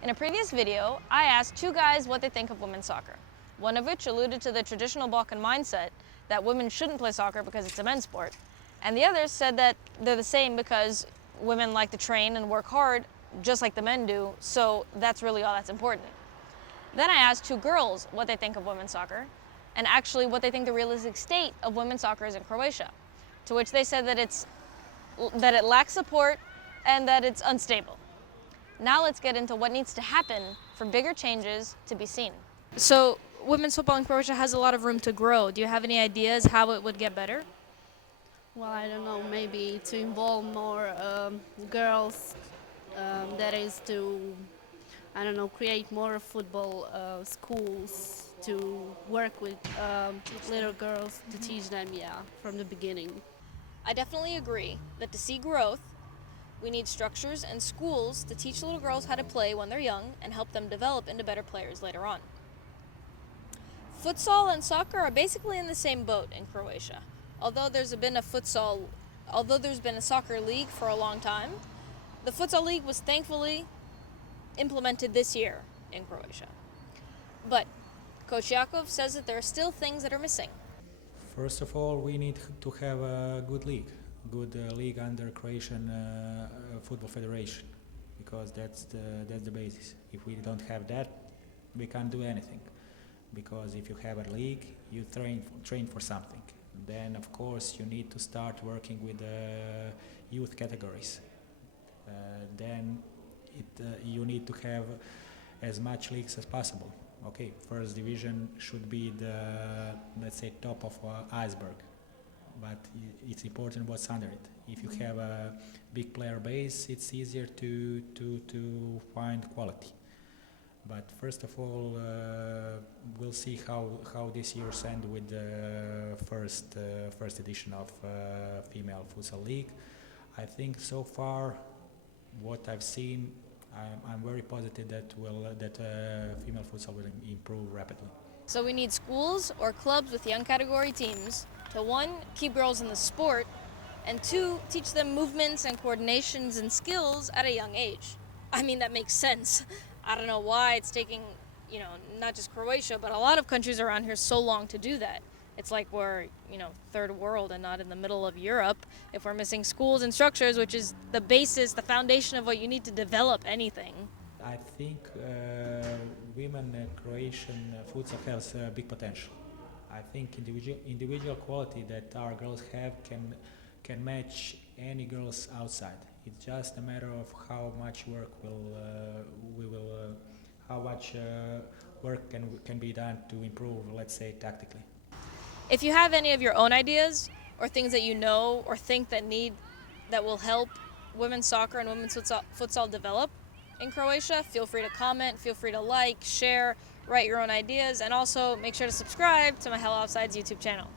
In a previous video, I asked two guys what they think of women's soccer, one of which alluded to the traditional Balkan mindset that women shouldn't play soccer because it's a men's sport, and the others said that they're the same because women like to train and work hard just like the men do, so that's really all that's important. Then I asked two girls what they think of women's soccer, and actually what they think the realistic state of women's soccer is in Croatia, to which they said that it lacks support and that it's unstable. Now let's get into what needs to happen for bigger changes to be seen. So, women's football in Croatia has a lot of room to grow. Do you have any ideas how it would get better? Well, I don't know, maybe to involve more girls, that is to, I don't know, create more football schools to work with little girls to teach them, from the beginning. I definitely agree that to see growth, we need structures and schools to teach little girls how to play when they're young and help them develop into better players later on. Futsal and soccer are basically in the same boat in Croatia. Although there's been a soccer league for a long time, the futsal league was thankfully implemented this year in Croatia. But Coach Jakov says that there are still things that are missing. First of all, we need to have a good league under Croatian Football Federation, because that's the basis. If we don't have that, we can't do anything. Because if you have a league, you train for something. Then, of course, you need to start working with youth categories. Then you need to have as much leagues as possible. Okay, first division should be the, let's say, top of iceberg, but it's important what's under it. If you have a big player base, it's easier to find quality. But first of all, we'll see how this year's end with the first edition of Female Futsal League. I think so far, what I've seen, I'm very positive that female futsal will improve rapidly. So we need schools or clubs with young category teams to, one, keep girls in the sport, and two, teach them movements and coordinations and skills at a young age. I mean, that makes sense. I don't know why it's taking, not just Croatia, but a lot of countries around here so long to do that. It's like we're, third world and not in the middle of Europe if we're missing schools and structures, which is the basis, the foundation of what you need to develop anything. I think women Croatian futsal has big potential. I think individual quality that our girls have can match any girls outside. It's just a matter of how much work can be done to improve, let's say, tactically. If you have any of your own ideas or things that you know or think that will help women's soccer and women's futsal develop in Croatia, feel free to comment, feel free to like, share, write your own ideas, and also make sure to subscribe to my Hello Offsides YouTube channel.